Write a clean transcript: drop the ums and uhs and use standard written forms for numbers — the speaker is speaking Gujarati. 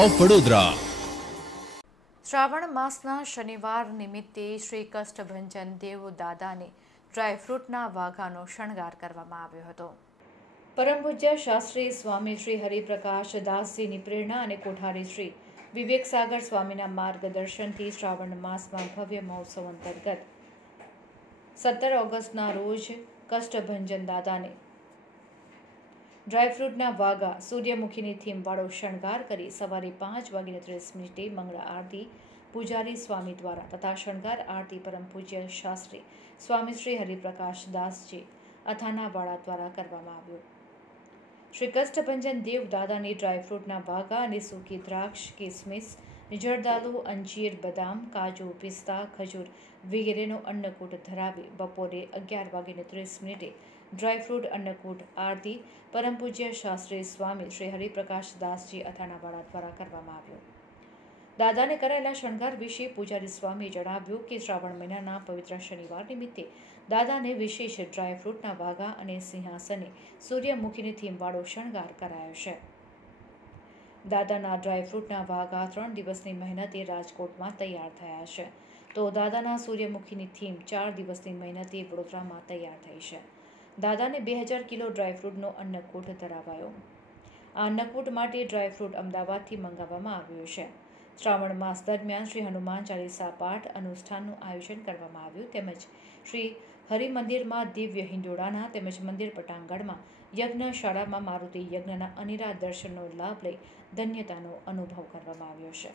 ઓફ વડોદરા. શ્રાવણ માસના શનિવાર નિમિત્તે શ્રી કષ્ટભંજન દેવ દાદાને ડ્રાયફ્રૂટના વાઘાનો શણગાર કરવામાં આવ્યો હતો. પરમ પૂજ્ય શાસ્ત્રી સ્વામી શ્રી હરિપ્રકાશ દાસજીની પ્રેરણા અને કોઠારી શ્રી વિવેક સાગર સ્વામીના માર્ગદર્શનથી શ્રાવણ માસમાં ભવ્ય મહોત્સવ અંતર્ગત 17 ઓગસ્ટના રોજ કષ્ટભંજન દાદાને ડ્રાયફ્રૂટના વાઘા સૂર્યમુખીની થીમવાળો શણગાર કરી સવારે 5:30 મંગળા આરતી પૂજારી સ્વામી દ્વારા તથા શણગાર આરતી પરમ પૂજ્ય શાસ્ત્રી સ્વામી શ્રી હરિપ્રકાશ દાસજી અથાનાવાળા દ્વારા કરવામાં આવ્યું. શ્રી કષ્ટભંજન દેવ દાદાની ડ્રાયફ્રૂટના વાઘા અને સૂકી દ્રાક્ષ, કિસમિસ, જરદાલુ, અંજીર, બદામ, કાજુ, પિસ્તા, ખજૂર વગેરેનો અન્નકૂટ ધરાવી બપોરે 11:30 ડ્રાયફ્રૂટ અન્નકૂટ આરતી પરમ પૂજ્ય શાસ્ત્રી સ્વામી શ્રી હરિપ્રકાશ દાસજી અથાનાવાળા દ્વારા કરવામાં આવ્યો. દાદાને કરાયેલા શણગાર વિશે પૂજારી સ્વામીએ જણાવ્યું કે શ્રાવણ મહિનાના પવિત્ર શનિવાર નિમિત્તે દાદાને વિશેષ ડ્રાયફ્રૂટના વાઘા અને સિંહાસને સૂર્યમુખીની થીમવાળો શણગાર કરાયો છે. દાદાના ડ્રાયફ્રૂટના વાઘા 3 દિવસની મહેનતે રાજકોટમાં તૈયાર થયા છે, તો દાદાના સૂર્યમુખીની થીમ 4 દિવસની મહેનતે વડોદરામાં તૈયાર થઈ છે. દાદાને 2000 કિલો ડ્રાયફ્રૂટનો અન્નકૂટ ધરાવાયો. આ અન્નકૂટ માટે ડ્રાયફ્રૂટ અમદાવાદથી મંગાવવામાં આવ્યું છે. શ્રાવણ માસ દરમિયાન શ્રી હનુમાન ચાલીસા પાઠ અનુષ્ઠાનનું આયોજન કરવામાં આવ્યું તેમજ શ્રી હરિમંદિરમાં દિવ્ય હિંડોળાના તેમજ મંદિર પટાંગણમાં યજ્ઞશાળામાં મારુતિ યજ્ઞના અનેરા દર્શનનો લાભ લઈ ધન્યતાનો અનુભવ કરવામાં આવ્યો છે.